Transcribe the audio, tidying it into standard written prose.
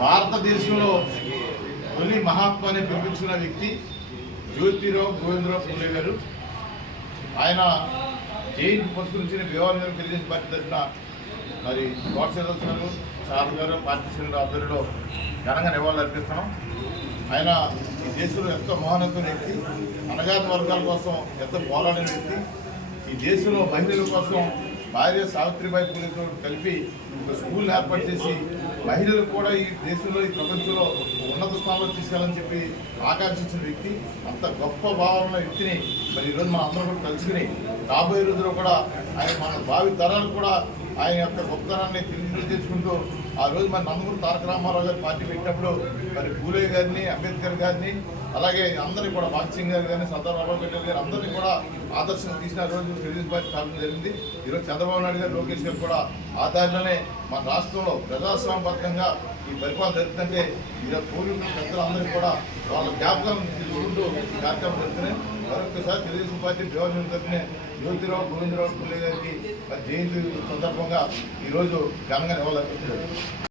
భారతదేశంలో తొలి మహాత్మా అని పిలిపించిన వ్యక్తి జ్యోతిరావు గోవిందరావు పూలే గారు. ఆయన జైలు పురస్కరించిన వివరాలను తెలియజేసి పార్టీ తరఫున మరి గోడ్సేదర్శనలు సార్ గారు పార్టీ శ్రేణుల ఆధ్వర్యంలో ఘనంగా నివాళులు అర్పిస్తున్నాం. ఆయన ఈ దేశంలో ఎంతో మహోన్నతమైన వ్యక్తి, అణగారిన వర్గాల కోసం ఎంతో పోరాడిన వ్యక్తి. ఈ దేశంలో మహిళల కోసం భార్య సావిత్రిబాయి పూలేతో కలిపి ఒక స్కూల్ ఏర్పాటు చేసి మహిళలకు కూడా ఈ దేశంలో ఈ ప్రపంచంలో ఉన్నత స్థానంలో తీసుకెళ్ళని చెప్పి ఆకాంక్షించిన వ్యక్తి. అంత గొప్ప భావన వ్యక్తిని మరి ఈరోజు మన అందరం కూడా కలుసుకుని రాబోయే రోజుల్లో కూడా ఆయన మన భావి తరాలు కూడా ఆయన యొక్క గొప్పతనాన్ని తెలియజేసుకుంటూ ఆ రోజు మన నందమూరి తారక రామారావు గారి పార్టీ పెట్టినప్పుడు మరి పూలే గారిని, అంబేద్కర్ గారిని, అలాగే అందరినీ కూడా భగత్ సింగ్ గారు కానీ, సర్దార్ వల్లభాయ్ గారు అందరినీ కూడా ఆదర్శంగా తీసిన రోజు తెలుగుదేశం పార్టీ స్థాపన జరిగింది. ఈరోజు చంద్రబాబు నాయుడు గారు, లోకేష్ గారు కూడా ఆ దారిలోనే మన రాష్ట్రంలో ప్రజాస్వామ్యబద్ధంగా ఈ పరిపాలన జరుగుతుంటే ఈరోజు పూర్వీకులు పెద్దలందరికీ కూడా వాళ్ళ జ్ఞాపకాలను తెలుసుకుంటూ ఈ కార్యక్రమం జరుగుతున్నాయి. మరొకసారి తెలుగుదేశం పార్టీ దేవాలయం తరఫున జ్యోతిరావు గోవిందరావు పూలే గారికి జయంతి సందర్భంగా ఈరోజు ఘనంగా నివాళులర్పిస్తున్నారు.